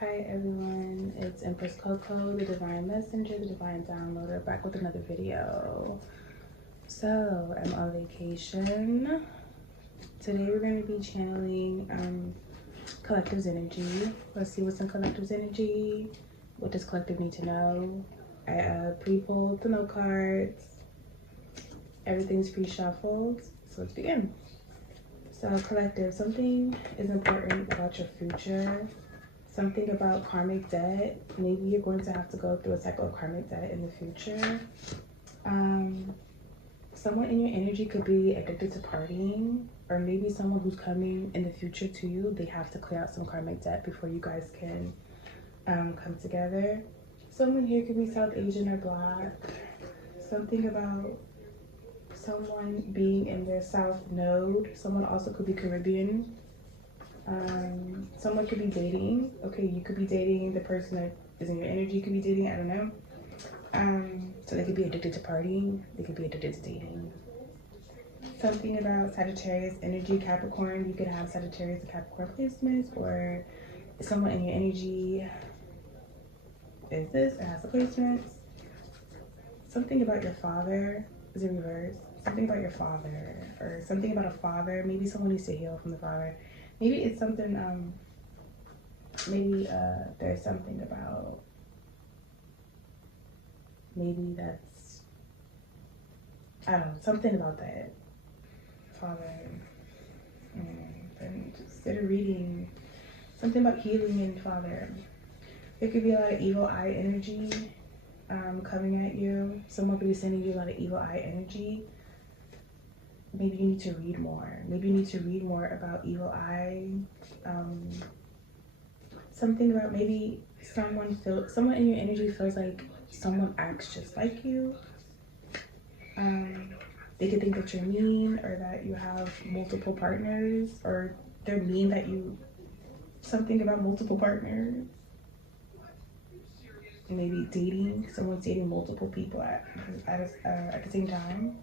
Hi everyone, it's Empress Coco, the Divine Messenger, the Divine Downloader, back with another video. So, I'm on vacation. Today we're going to be channeling Collective's energy. Let's see what's in Collective's energy. What does Collective need to know? I pre-pulled the note cards. Everything's pre-shuffled. So let's begin. So Collective, something is important about your future. Something about karmic debt. Maybe you're going to have to go through a cycle of karmic debt in the future. Someone in your energy could be addicted to partying, or maybe someone who's coming in the future to you, they have to clear out some karmic debt before you guys can come together. Someone here could be South Asian or Black. Something about someone being in their South Node. Someone also could be Caribbean. Someone could be dating. Okay, you could be dating the person that is in your energy. You could be dating, I don't know. So they could be addicted to partying. They could be addicted to dating. Something about Sagittarius energy, Capricorn. You could have Sagittarius and Capricorn placements, or someone in your energy is this, it has the placements. Something about your father is in reverse. Something about your father, or something about a father. Maybe someone needs to heal from the father. Maybe it's something, there's something about, maybe that's, I don't know, something about that father. And just did a reading, something about healing in father. There could be a lot of evil eye energy coming at you. Someone could be sending you a lot of evil eye energy. Maybe you need to read more. Maybe you need to read more about evil eye. Something about maybe someone in your energy feels like someone acts just like you. They could think that you're mean, or that you have multiple partners, or they're mean that you, something about multiple partners. Maybe dating, someone's dating multiple people at the same time.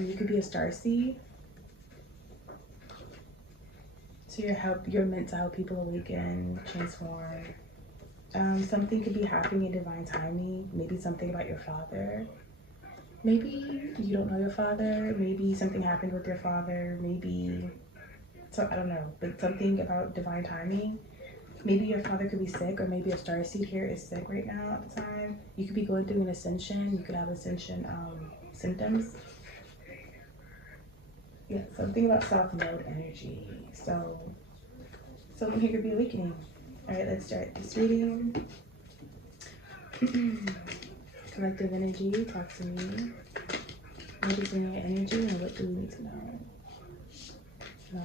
You could be a starseed. So you're meant to help people awaken, transform. Something could be happening in divine timing. Maybe something about your father. Maybe you don't know your father. Maybe something happened with your father. Maybe, so I don't know, but something about divine timing. Maybe your father could be sick, or maybe a starseed here is sick right now at the time. You could be going through an ascension. You could have ascension symptoms. Yeah, something about South Node energy. So someone here could be awakening. All right, let's start this reading. Collective energy, talk to me. What is in your energy and what do we need to know? No.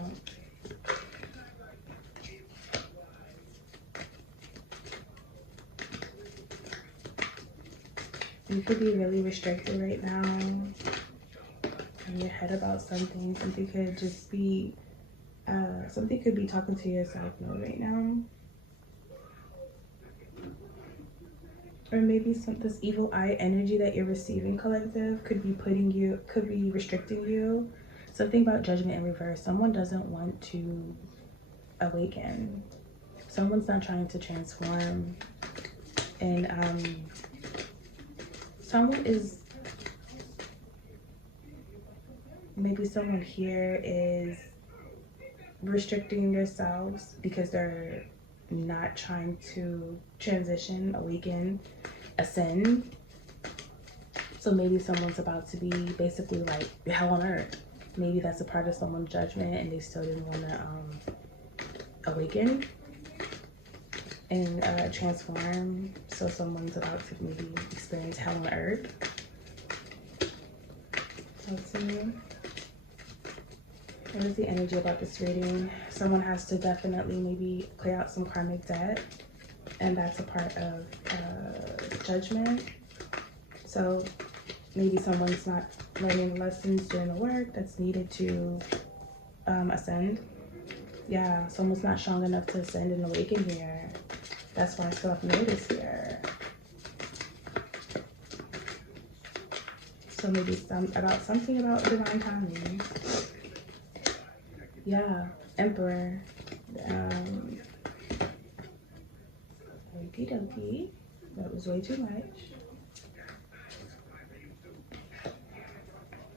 You could be really restricted right now in your head about something. Something could just be, something could be talking to your South Node right now. Or maybe this evil eye energy that you're receiving, Collective, could be restricting you. Something about judgment in reverse. Someone doesn't want to awaken. Someone's not trying to transform. And maybe someone here is restricting themselves because they're not trying to transition, awaken, ascend. So maybe someone's about to be basically like hell on earth. Maybe that's a part of someone's judgment and they still didn't want to awaken and transform. So someone's about to maybe experience hell on earth. Let's see. What is the energy about this reading? Someone has to definitely maybe clear out some karmic debt, and that's a part of judgment. So maybe someone's not learning the lessons, doing the work that's needed to ascend. Yeah, someone's not strong enough to ascend and awaken here. That's why I still have notice here. So maybe something about divine timing. Yeah, Emperor. Okie dokie. That was way too much.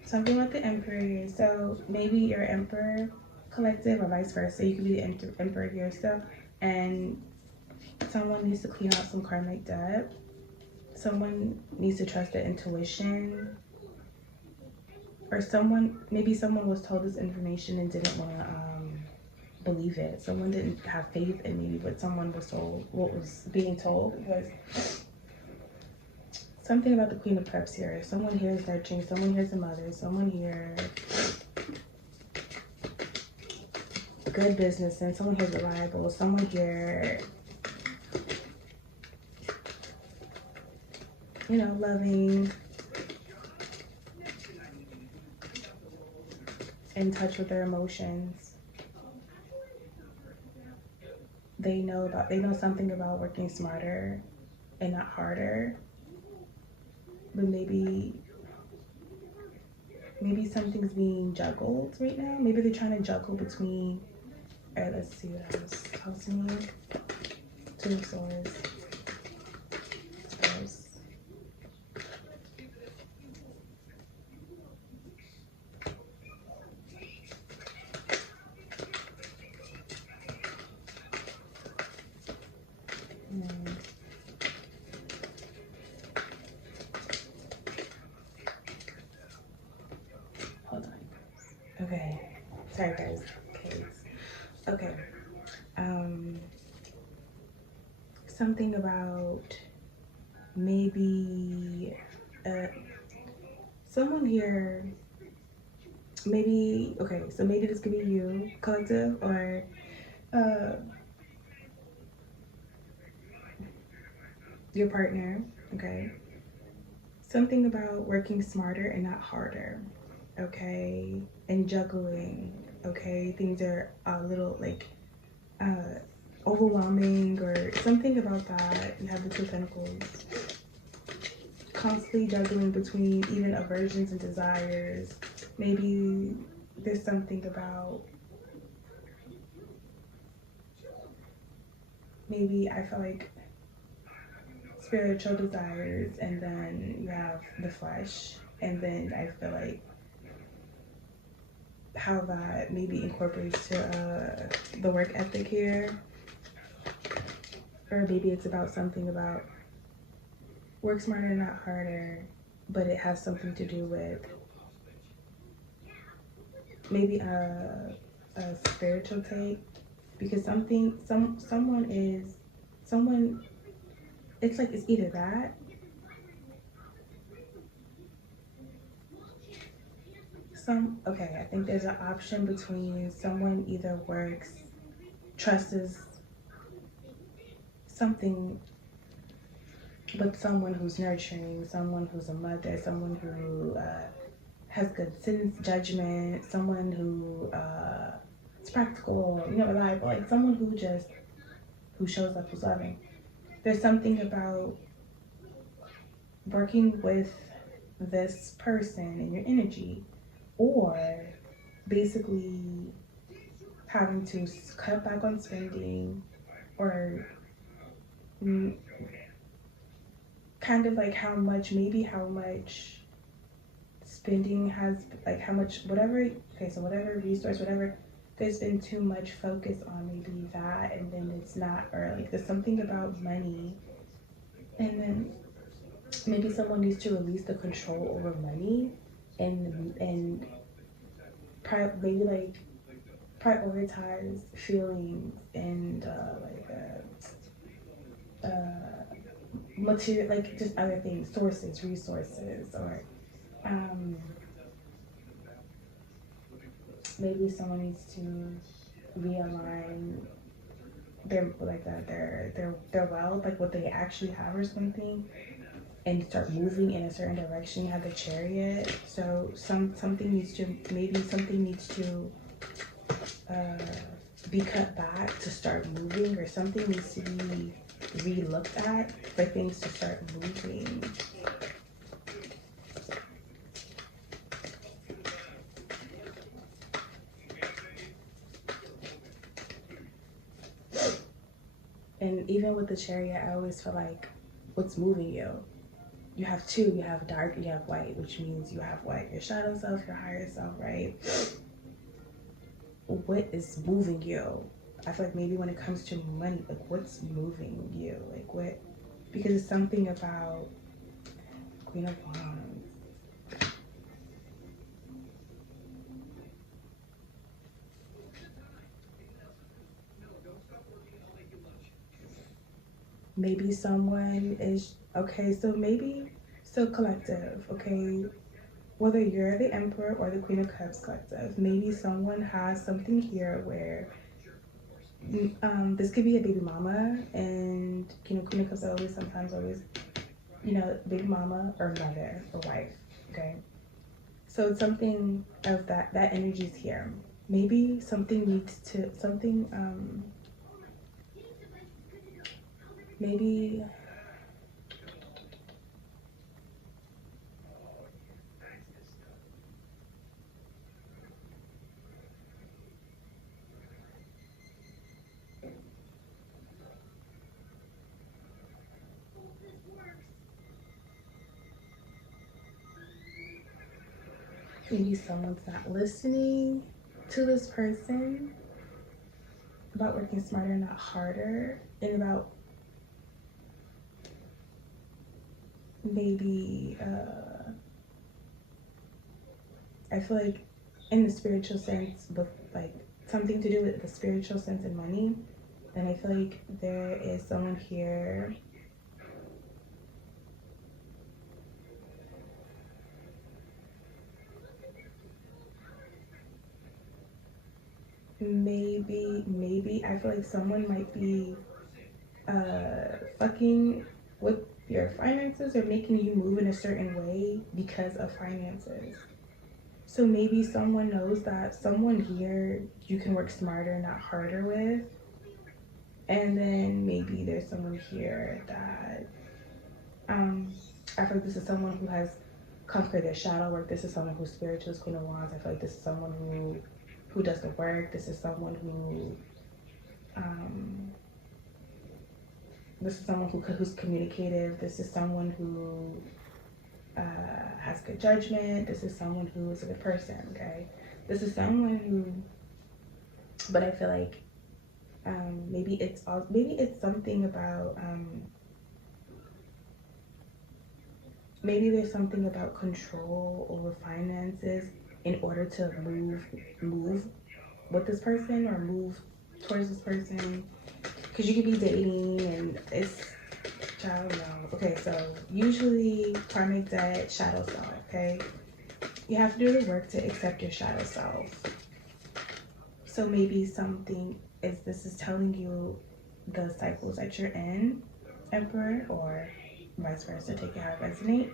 Something with the Emperor here. So maybe your Emperor collective or vice versa. You could be the Emperor here still. And someone needs to clean out some karmic debt. Someone needs to trust their intuition. Or maybe someone was told this information and didn't want to believe it. Someone didn't have faith in maybe what someone was told, what was being told was something about the Queen of Cups here. Someone here is nurturing, someone here is a mother, someone here good business, and someone here is reliable, someone here, you know, loving, in touch with their emotions. They know something about working smarter and not harder. But maybe something's being juggled right now. Maybe they're trying to juggle between, all right, let's see what else tells me. Two of Swords. Hold on. Okay. Sorry guys. Okay. Something about maybe someone here, maybe, okay, so maybe this could be you, collective, or your partner, okay? Something about working smarter and not harder, okay? And juggling, okay? Things are a little like overwhelming or something about that. You have the Two of Pentacles. Constantly juggling between even aversions and desires. Maybe there's something about, maybe I feel like spiritual desires, and then you have the flesh, and then I feel like how that maybe incorporates to the work ethic here. Or maybe it's about something about work smarter, not harder, but it has something to do with maybe a spiritual take, because someone, it's like, it's either that, okay, I think there's an option between someone either trusts something, but someone who's nurturing, someone who's a mother, someone who has good sense, judgment, someone who is practical, you know, reliable, like someone who shows up, who's loving. There's something about working with this person in your energy, or basically having to cut back on spending, or kind of like how much spending has, like how much, whatever, okay, so whatever resource, whatever, there's been too much focus on maybe that, and then it's not, or like there's something about money, and then maybe someone needs to release the control over money, and maybe like prioritize feelings and material, like just other things, sources, resources, or maybe someone needs to realign their wealth, like what they actually have or something, and start moving in a certain direction. You have the Chariot, so something needs to be cut back to start moving, or something needs to be re-looked at for things to start moving. And even with the chariot, I always feel like, what's moving you? You have two. You have dark, you have light, which means you have what? Your shadow self, your higher self, right? What is moving you? I feel like maybe when it comes to money, like what's moving you? Like what? Because it's something about Queen of Wands. Maybe someone is, okay, so maybe, so collective, okay? Whether you're the Emperor or the Queen of Cups collective, maybe someone has something here where this could be a baby mama, and you know, Queen of Cups always, sometimes always, you know, baby mama or mother or wife, okay? So it's something of that energy is here. Maybe something needs to, something, maybe, maybe someone's not listening to this person about working smarter, not harder, and about maybe, I feel like in the spiritual sense, with like something to do with the spiritual sense and money, then I feel like there is someone here maybe I feel like someone might be fucking with your finances or making you move in a certain way because of finances. So maybe someone knows that someone here you can work smarter, not harder with. And then maybe there's someone here that I feel like this is someone who has conquered their shadow work. This is someone who's spiritual, is Queen of Wands. I feel like this is someone who does the work. This is someone who who's communicative. This is someone who has good judgment. This is someone who is a good person. Okay, this is someone who. But I feel like maybe it's something about maybe there's something about control over finances in order to move with this person or move towards this person, because you could be dating and it's, I don't know. Okay, so usually karmic debt, shadow self. Okay, you have to do the work to accept your shadow self. So maybe something is, this is telling you the cycles that you're in, Emperor, or vice versa, take it how it resonates.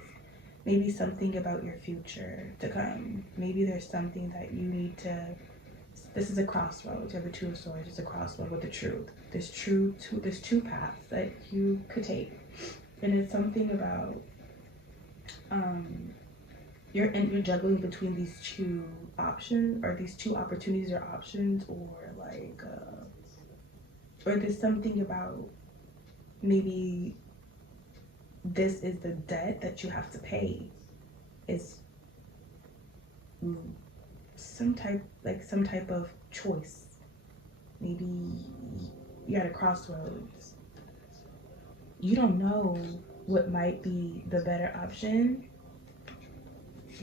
Maybe something about your future to come. Maybe there's something that you need to, this is a crossroads. You have the Two of Swords, it's a crossroad with the truth. There's two paths that you could take. And it's something about you're juggling between these two options, or these two opportunities or options, or like or there's something about maybe this is the debt that you have to pay. Is some type of choice. Maybe you're at a crossroads. You don't know what might be the better option,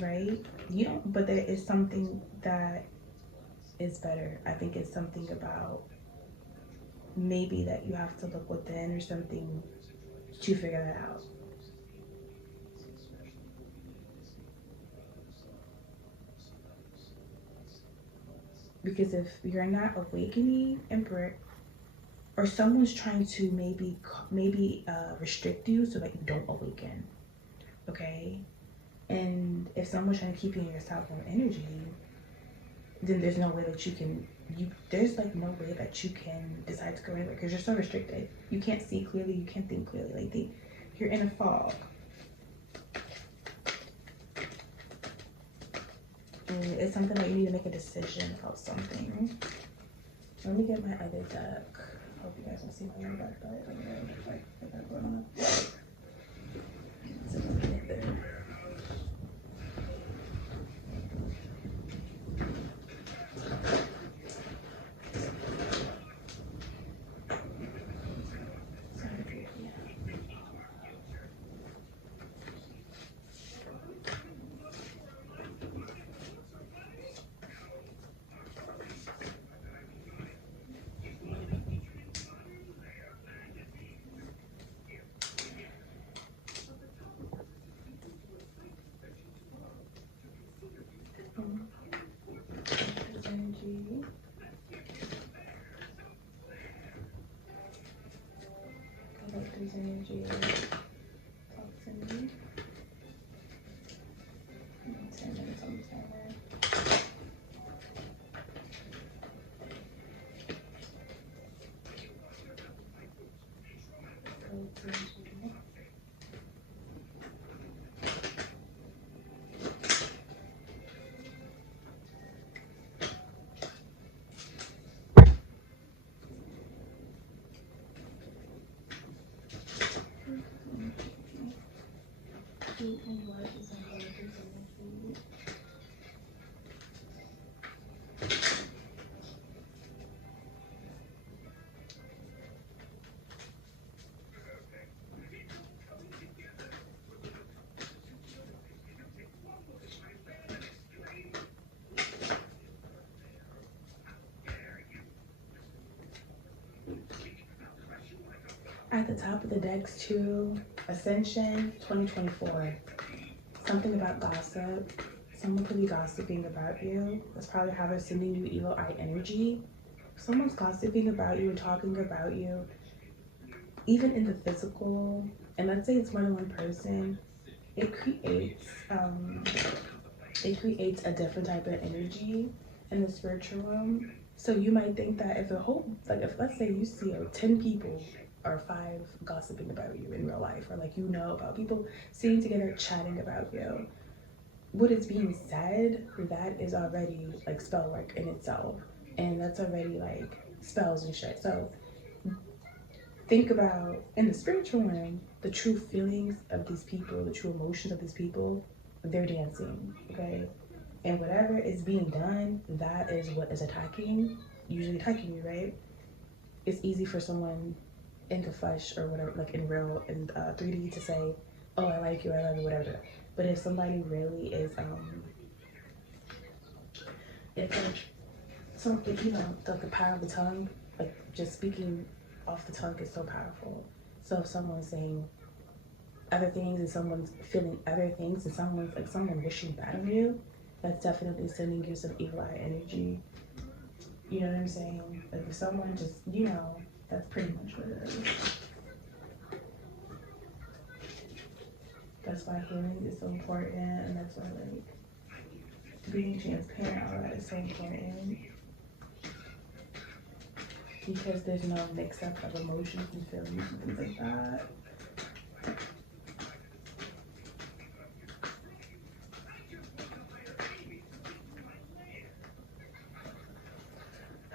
right? You don't, but there is something that is better. I think it's something about maybe that you have to look within or something to figure that out. Because if you're not awakening, Emperor, or someone's trying to maybe restrict you so that you don't awaken, okay? And if someone's trying to keep you in your Southern energy, then there's no way that there's like no way that you can decide to go anywhere because you're so restricted. You can't see clearly, you can't think clearly. Like you're in a fog. And it's something that you need to make a decision about something. Let me get my other deck. hope you guys don't see my back though. Like that going on. So let's get there. Energy. Collector's energy. Talk to me. 10 minutes on the timer. At the top of the decks too, Ascension 2024. Something about gossip. Someone could be gossiping about you. That's probably how they're sending you evil eye energy. Someone's gossiping about you and talking about you, even in the physical. And let's say it's more than one person. It creates a different type of energy in the spiritual realm. So you might think that if if let's say you see 10 people or 5 gossiping about you in real life, or like about people sitting together chatting about you, what is being said, that is already like spell work in itself, and that's already like spells and shit. So think about, in the spiritual realm, the true feelings of these people, the true emotions of these people, they're dancing, okay? And whatever is being done, that is what is usually attacking you, right? It's easy for someone in the flesh or whatever, like in 3D, to say, oh, I like you, I love you, whatever. But if somebody really is, it's like something, the power of the tongue, like just speaking off the tongue is so powerful. So if someone's saying other things and someone's feeling other things and someone wishing bad on you, that's definitely sending you some evil eye energy. You know what I'm saying? Like if someone just, that's pretty much what it is. That's why healing is so important, and that's why like being transparent, all that is so important. Because there's no mix up of emotions and feelings and things like that.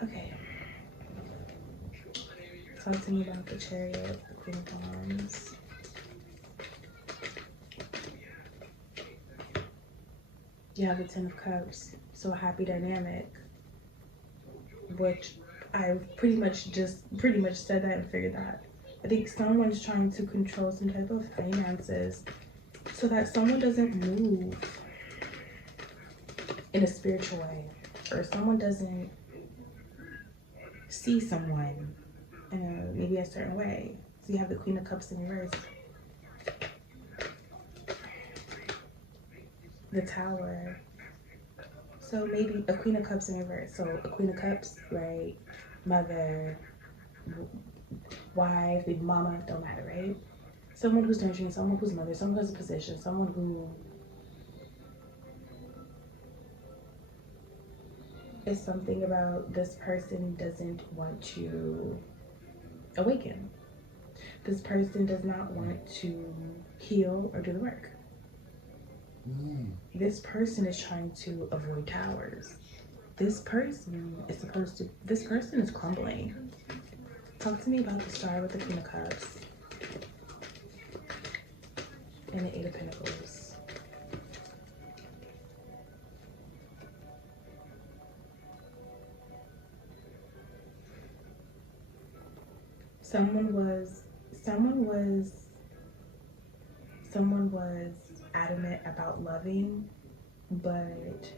Okay. Talk to me about the Chariot, the Queen of Wands. You have the 10 of Cups, so a happy dynamic, which I pretty much said that and figured that. I think someone's trying to control some type of finances so that someone doesn't move in a spiritual way, or someone doesn't see someone in maybe a certain way. So you have the Queen of Cups in reverse. The Tower. So maybe a Queen of Cups in reverse. So a Queen of Cups, right? Mother, wife, baby mama, don't matter, right? Someone who's nurturing, someone who's mother, someone who has a position, someone who is something about this person doesn't want to awaken. This person does not want to heal or do the work. This person is trying to avoid towers. This person is crumbling. Talk to me about the Star with the Queen of Cups and the Eight of Pentacles. Someone was adamant about loving, but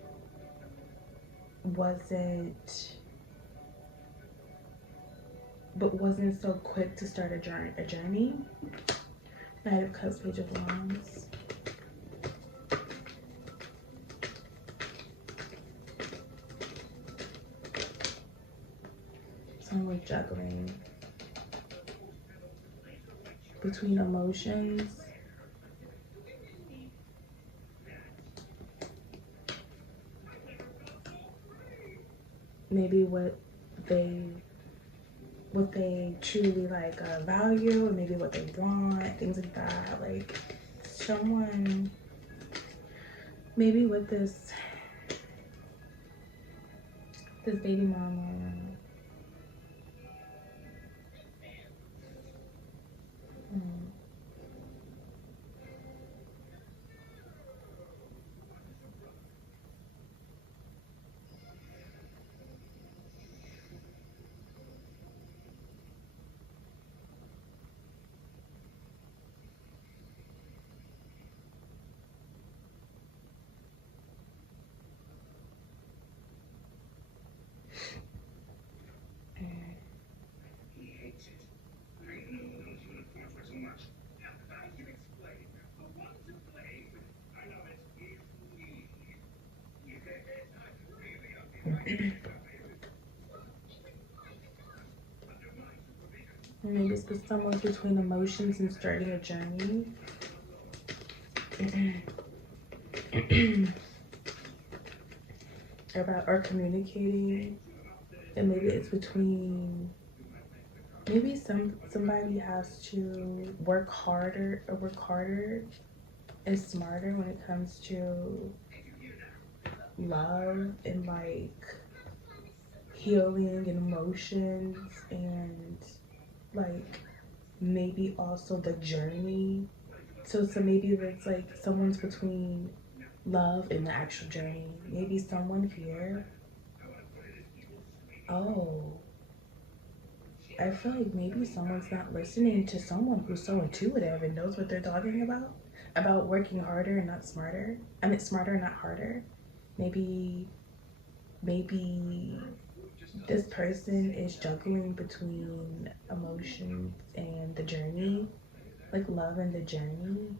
wasn't so quick to start a journey. Knight of Cups, Page of Wands. Someone juggling between emotions. Maybe what they truly like value, or maybe what they want, things like that. Like someone maybe with this baby mama. Maybe it's because someone's between emotions and starting a journey. or communicating. And maybe it's between, maybe somebody has to work harder and smarter when it comes to love and like healing and emotions, and like maybe also the journey. So maybe it's like someone's between love and the actual journey. Maybe someone here, oh, I feel like maybe someone's not listening to someone who's so intuitive and knows what they're talking about working harder and not smarter. I mean, smarter and not harder. Maybe this person is juggling between emotions and the journey, like love and the journey.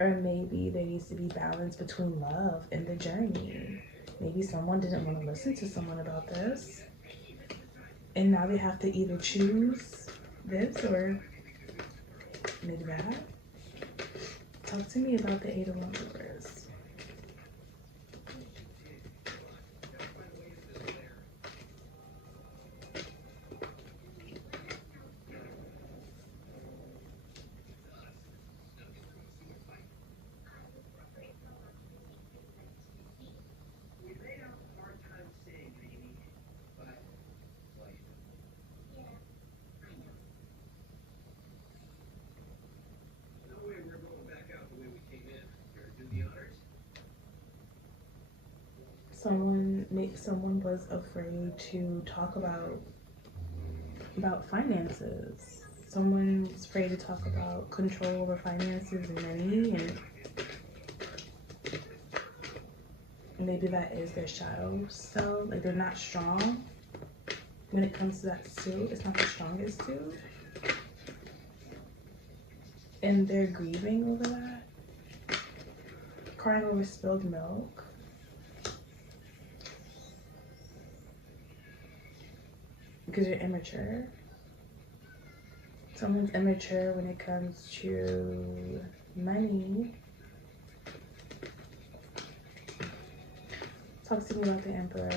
Or maybe there needs to be balance between love and the journey. Maybe someone didn't want to listen to someone about this, and now they have to either choose this or maybe that. Talk to me about the Eight of Wands reverse. Someone was afraid to talk about finances. Someone's afraid to talk about control over finances and money, and maybe that is their shadow self. Like they're not strong when it comes to that suit. It's not the strongest suit, and they're grieving over that, crying over spilled milk. Because you're immature. Someone's immature when it comes to money. Talk to me about the Emperor.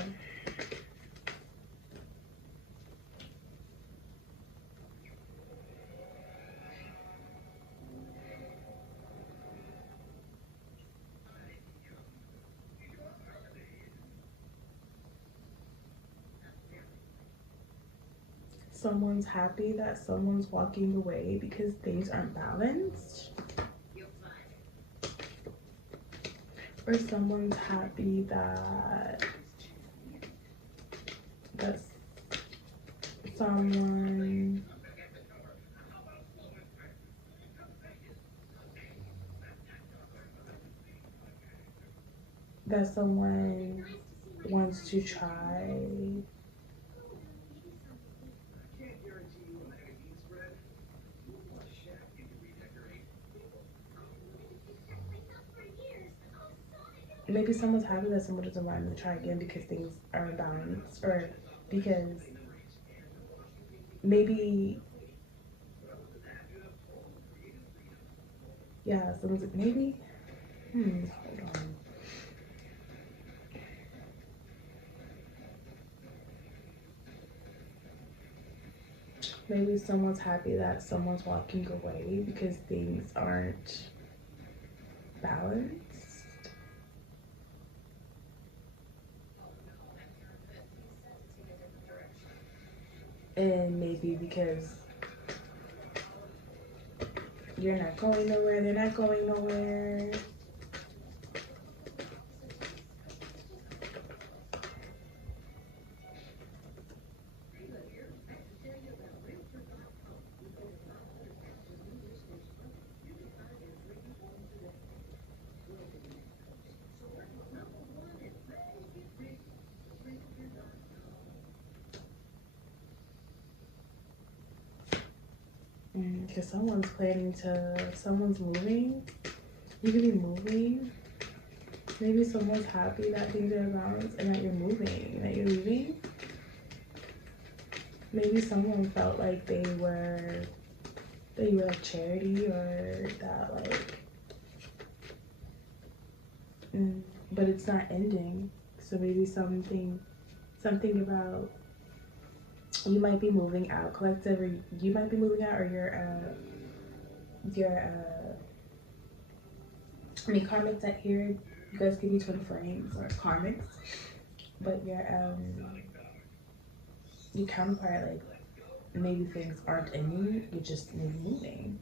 someone's happy that someone's walking away because things aren't balanced. Or someone's happy that someone wants to try maybe someone's happy that someone doesn't want them to try again because things are imbalanced, or because maybe, yeah, someone's maybe, hold on. Maybe someone's happy that someone's walking away because things aren't balanced. And maybe because you're not going nowhere, they're not going nowhere. Because someone's moving. You could be moving. Maybe someone's happy that things are balanced and that you're moving, that you're leaving. Maybe someone felt like you were like charity, or that like, but it's not ending. So maybe something about, you might be moving out, collective, or you might be moving out, or I mean, karmics that here, you guys could be twin flames or karmics, but your counterpart, like, maybe things aren't ending, you just need moving.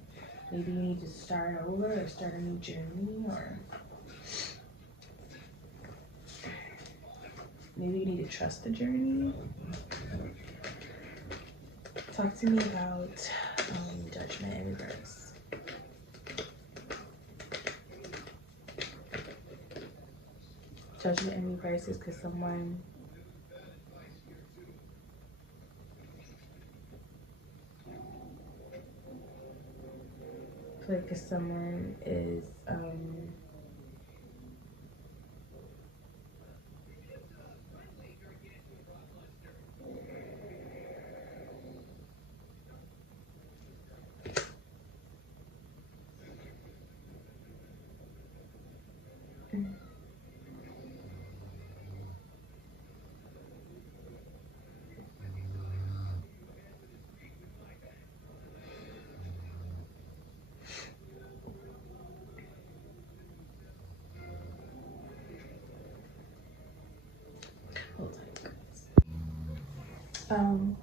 Maybe you need to start over or start a new journey, or maybe you need to trust the journey. Talk to me about judgment in reverse. Judgment in reverse is because someone is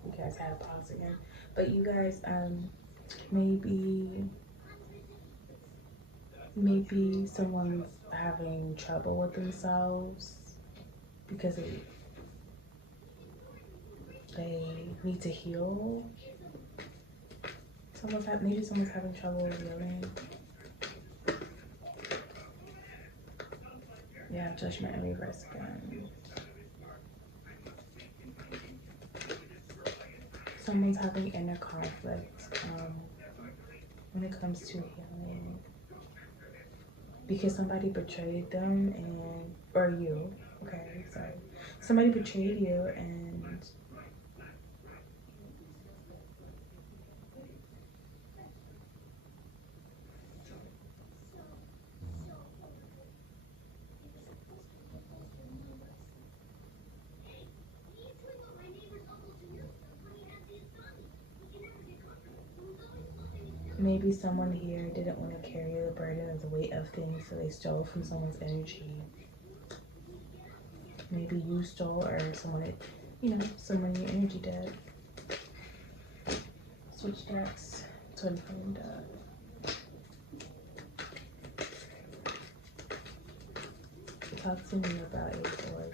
you guys had a pause again, but you guys maybe someone's having trouble with themselves because they need to heal. Maybe someone's having trouble with healing. Yeah, judgment in reverse again. Someone's having inner conflict when it comes to healing, because somebody betrayed them, or you. Okay, sorry. Somebody betrayed you, and maybe someone here didn't want to carry the burden of the weight of things, so they stole from someone's energy. Maybe you stole, or someone in your energy did. Switch decks. Twin flame deck. Talk to me about a sword.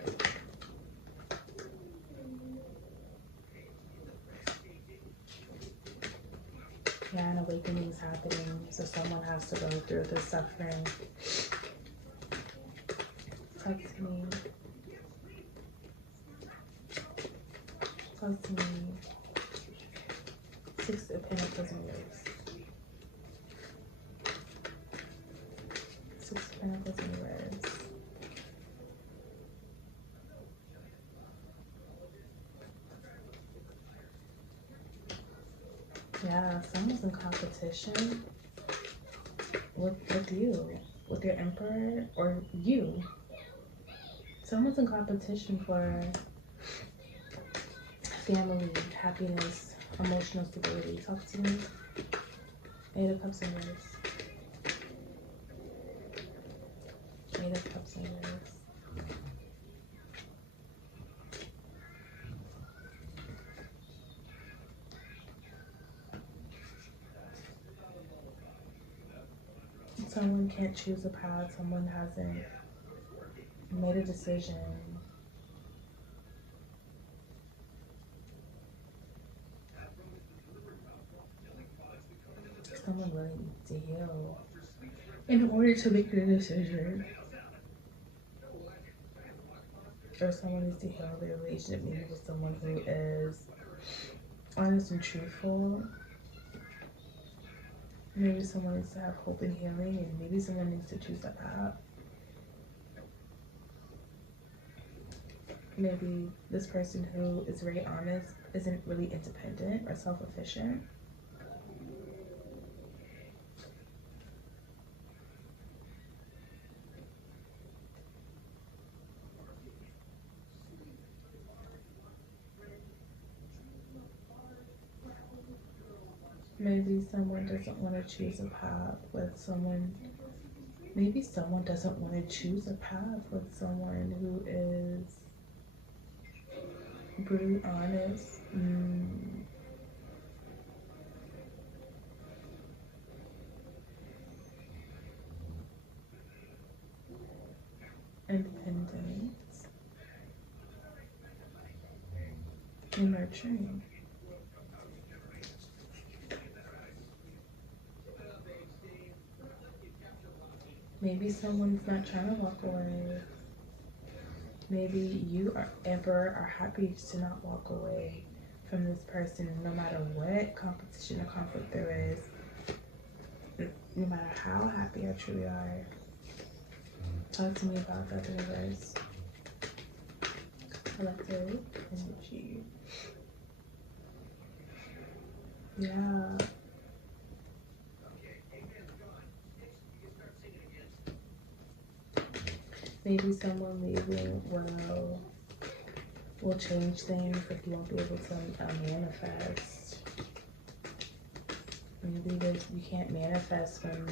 Yeah, an awakening is happening, so someone has to go through this suffering. Talk to me. Talk to me. Six of Pentacles in reverse. Six of Pentacles in reverse. Yeah, someone's in competition with you, with your Emperor, or you. Someone's in competition for family, happiness, emotional stability. Talk to me. Eight of Cups in reverse. Eight of Cups in reverse. Someone can't choose a path. Someone hasn't made a decision. Someone really needs to heal in order to make a decision. Or someone needs to heal their relationship, maybe with someone who is honest and truthful. Maybe someone needs to have hope and healing, and maybe someone needs to choose that path. Maybe this person who is very honest isn't really independent or self-efficient. Maybe someone doesn't want to choose a path with someone. Maybe someone doesn't want to choose a path with someone who is brutally honest. Independent and nurturing. Maybe someone's not trying to walk away. Maybe you, Emperor, are happy to not walk away from this person, no matter what competition or conflict there is. No matter how happy I truly are. Talk to me about that universe. Collective energy. Yeah. Maybe someone leaving will change things if you won't be able to manifest. Maybe you can't manifest when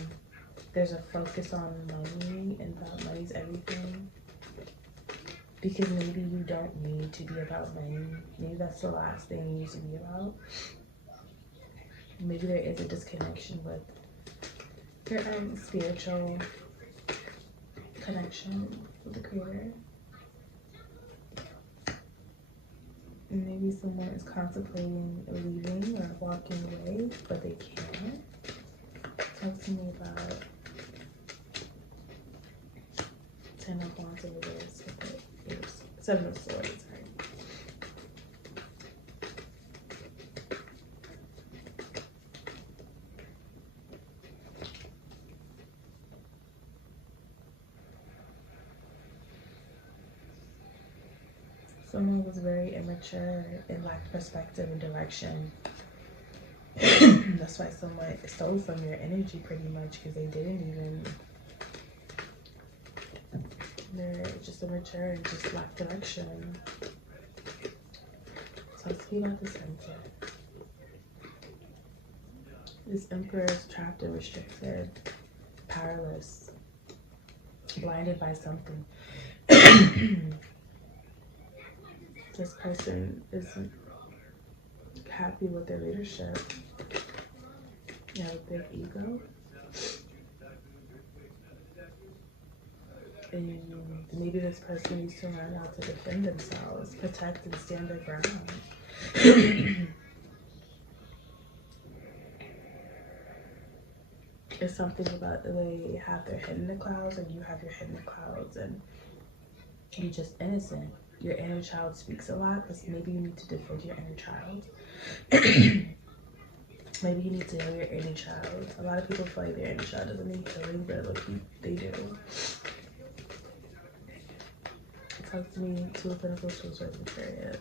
there's a focus on money and that money's everything. Because maybe you don't need to be about money. Maybe that's the last thing you need to be about. Maybe there is a disconnection with your spiritual connection with the Creator. And maybe someone is contemplating leaving or walking away, but they can't. Talk to me about Ten of Wands in reverse with it. Seven of Swords, sorry. Someone was very immature and lacked perspective and direction. That's why someone stole from your energy pretty much, because they didn't even. They're just immature and just lack direction. So let's speak about this Emperor. This Emperor is trapped and restricted, powerless, blinded by something. This person isn't happy with their leadership. You have a big ego. And maybe this person needs to learn how to defend themselves, protect and stand their ground. It's something about the way they have their head in the clouds and you have your head in the clouds, and you're just innocent. Your inner child speaks a lot, but maybe you need to defend your inner child. Maybe you need to heal your inner child. A lot of people feel like their inner child doesn't need healing, but look, they do. Talk to me to a clinical school service period.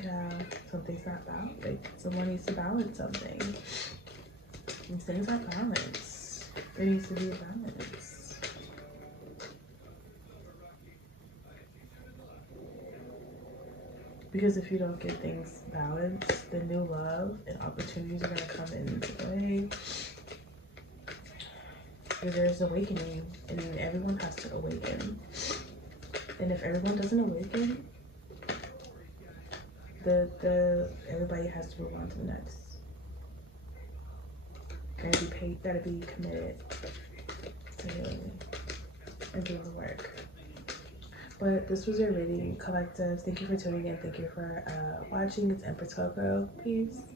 Yeah, something's not balanced. Like someone needs to balance something. And things aren't balanced. There needs to be a balance. Because if you don't get things balanced, then new love and opportunities are gonna come into play. There's awakening, and everyone has to awaken. And if everyone doesn't awaken, everybody has to move on to the next. Gotta be committed to healing and doing the work. But this was your reading, collective. Thank you for tuning in. Thank you for watching. It's Empress Coco. Peace.